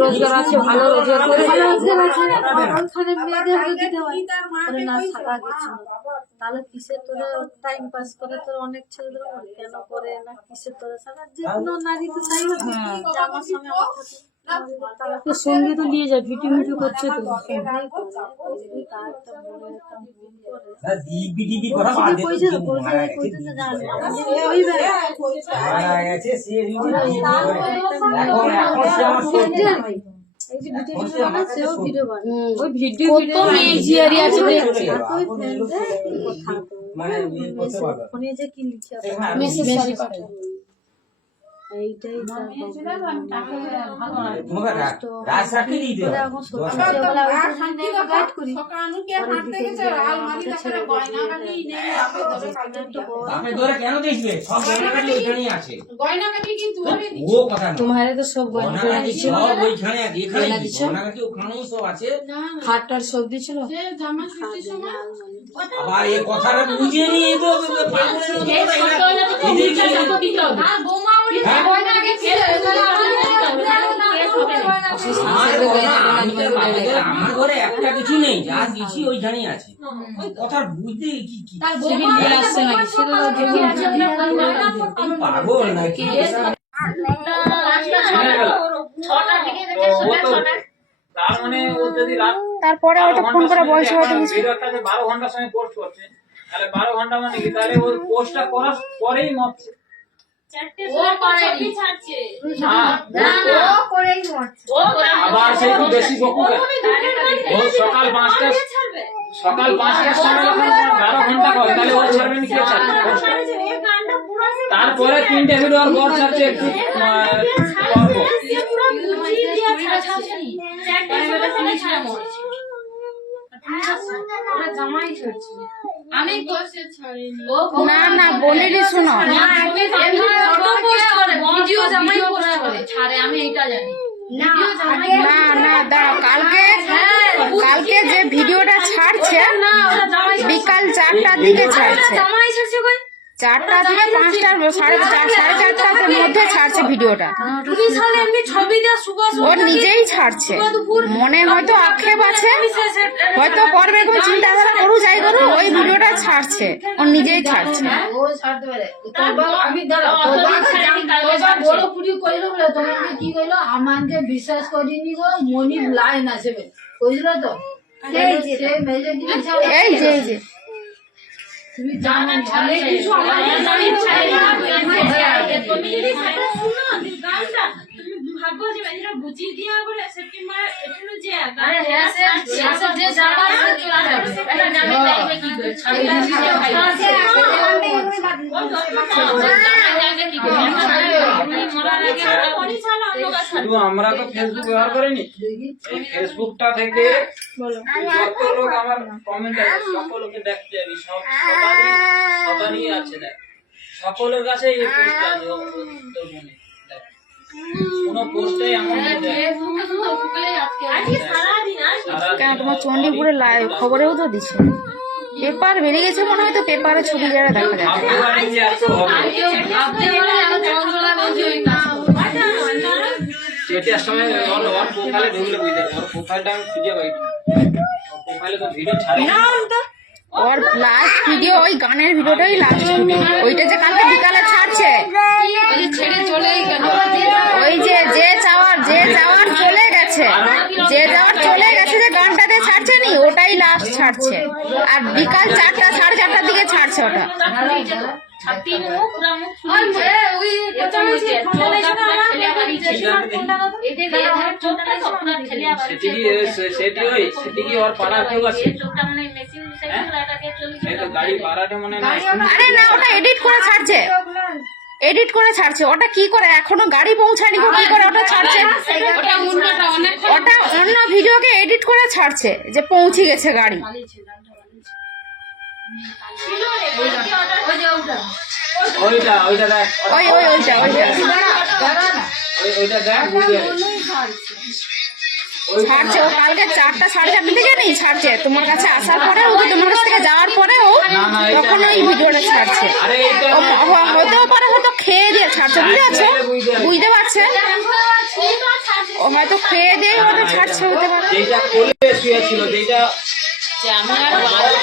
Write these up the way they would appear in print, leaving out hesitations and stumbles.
রোজগার আছে, ভালো রোজগার করে ওখানে মেয়েদের দিতে হয় না, থাকা কিছু তাহলে কিসের তোরা টাইম পাস করে তোর অনেক ছেলেদের কেন করে না কিসের তোরা সারা যে কোনো নারী তো চাই আমার সঙ্গে আমার সঙ্গে তো নিয়ে যায় ভিডিও ভিডিও করছে তো এইটাই তোমার তো সব খাটটার সব দিয়েছিল আবার এই কথাটা বুঝে নিয়ে তো আমার ঘরে একটা কিছু নেই, যা দিচ্ছি ওইখানেই আছে। কথার বুঝতে কি কি পাগল নাকি? তার মানে ও যদি রাত তারপরে ওটা ফোন করে বলছে হয়তো 12 ঘন্টার সময় পোস্ট করছে, তাহলে 12 ঘন্টা মানে কি? তাহলে ওই পোস্টটা করার পরেই মরছে। আবার সেই তো বেশি বকুবে। ও সকাল 5টার সময় যখন 12 ঘন্টা করে, তাহলে ও ছাড়বে না, কে ছাড়বে? তারপরে 3টে ভিডিও আর বড় ছাড়ছে একটু অল্প। আমি না না বলিনি, শোনো ভিডিও জামাই পোস্ট করে ছাড়ে, আমি এটা জানি। না না দাঁড়াও, কালকে যে ভিডিওটা ছাড়ছে বিকাল 4টার দিকে ছাড়ছে, 4টা থেকে 5টার 4:30টার মধ্যে ছাড়ছে ভিডিওটা। ও নিজেই ছাড়ছে, মনে হয়তো আক্ষেপ আছে, হয়তো করবে কোনো চিন্তাধারা করু যাই করু, ওই ভিডিওটা ছাড়ছে, ও নিজেই ছাড়ছে। কি কইলো আমাকে বিশ্বাস করিনি গো, মনি লাইন আছে বুঝলো তো। এই যে তুমি জানো অনেক কিছু আমার ভাবো যে এরা বুঝিয়ে দিয়া বলে সেপ্টেম্বর এখানে যে আরে হ্যাঁ স্যার যে জানা আছে চলে যাবে এটা জানি টাইমে কি করে ছাড়ে শুধু আমরা তো ফেসবুক ব্যবহার করিনি, এই ফেসবুকটা থেকে যত লোক আমার কমেন্ট আছে সকলকে দেখতে যাবি, সবারই আছে, দেখ সকলের কাছে এই পোস্টটা আছে। তোর মনে কোন পোস্টে এমন কেন তোমার চণ্ডীপুরে খবরেও তো দিচ্ছে, পেপার বেরিয়ে গেছে মনে হয়, তো পেপারে ছবি যারা দেখা যায়। ওর লাস্ট ভিডিও ওই গানের ভিডিওটাই লাস্ট ভিডিও, ওইটা যে কালকে বিকালে ছাড়ছে, ওই যে যাওয়ার চলে গেছে, যে গানটাতে ছাড়ছে নি ওটাই লাস্ট ছাড়ছে, আর বিকাল 4টা 4:30টার দিকে ছাড়ছে ওটা। আরে না, ওটা এডিট করে ছাড়ছে, ওটা কি করে এখনো গাড়ি পৌঁছায়নি, কি করে ওটা ছাড়ছে? ওটা অন্য ভিডিওকে এডিট করে ছাড়ছে যে পৌঁছে গেছে গাড়ি। ছাড়ছে ও কালকে 4টা 4:30 থেকে নেই ছাড়ছে, তোমার কাছে আসার পরে ও তোমার কাছ থেকে যাওয়ার পরে ও তখন ওই ভিডিওটা ছাড়ছে। হতেও পারে হয়তো খেয়ে দিয়ে ছাড়ছে, বুঝতে পারছে? ও হয়তো খেয়ে দিয়ে হয়তো ছাড়ছে হতে পারে। যেটা কোলে শুয়ে ছিল, যেটা যে আমি আর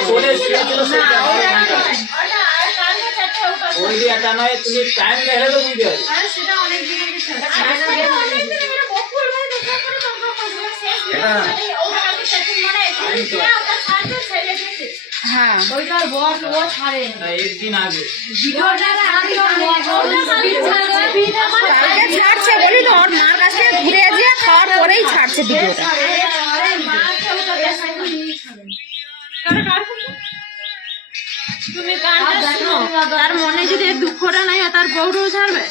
কোলে শুয়ে ছিল সেটা ওটা আর কালকে চারটে উপাস ওই দিয়াটা নয়, তুমি টাইম দেখলে তো বুঝতে পারবে। আর সেটা অনেক দিন আগে ছিল। অনেক দিন আগে বকুল ভাই দেখা করে তোমরা বলবে শেষ ওটা কালকে সেটিং মানে এখানে যে ওটা ছাড়তে ছেড়ে দিয়েছে। হ্যাঁ ওইটার বস ও ছাড়ে না, একদিন আগে ভিডিওটা ছাড়লো কালকে ছাড়ছে বলি তো, ওর মার কাছ থেকে ঘুরে গিয়ে খাওয়ার পরেই ছাড়ছে ভিডিওটা। তুমি গানটা শোনো, তার মনে যদি এই দুঃখটা নাই তার বউটাও ছাড়বে।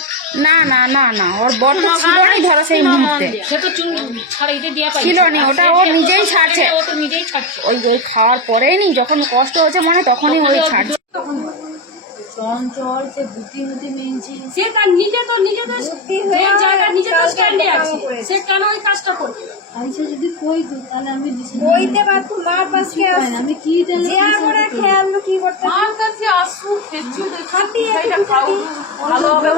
না না না না, ওর বর তো ছিল না ধরো সেই মুহূর্তে, সে তো চুন ছাড়াইতে দিয়া পাই ছিল না, ওটা ও নিজেই ছাড়ছে। ও তো নিজেই ছাড়ছে। ওই ওই খাওয়ার পরেই নি যখন কষ্ট হচ্ছে মনে তখনই ওই ছাড়ছে। চঞ্চল সে বুদ্ধি মেনছে, সে তার নিজে তো জায়গা নিজে তো স্ট্যান্ডে আছে, সে কেন ওই কাজটা করবে? আইসা যদি কই দিই তাহলে আমি কইতে পারতো মার পাশে আমি কি যে আমরা খেয়াল কি করতে মার কাছে আসু খেচু খাটি এটা খাও ভালো হবে।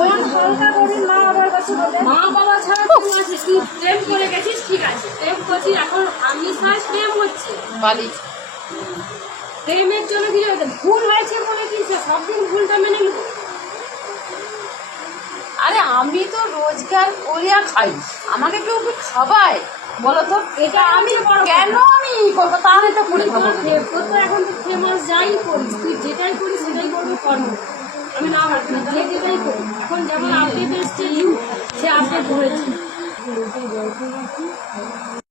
মন হালকা করে মা আবার কাছে বলে মা বাবা ছাড়া তুই আছে, তুই প্রেম করে গেছিস ঠিক আছে, প্রেম করছিস, এখন আমি সাথে প্রেম হচ্ছে, বালি প্রেমের জন্য কিছু হয়েছে, ভুল হয়েছে বলে কি সে সব দিন ভুলটা মেনে নিব? আরে আমি তো রোজগার করিয়া খাই, আমাকে কেউ কি খাবায় বলো তো? এটা আমি কেন আমি করবো? তাহলে তো করে খাবো। তোর তো এখন তো ফেমাস যাই করিস, তুই যেটাই করিস সেটাই করবি কর্ম। আমি না পারছি না, যে যেটাই করি এখন যেমন আপডেট এসছে সে আপডেট হয়েছে।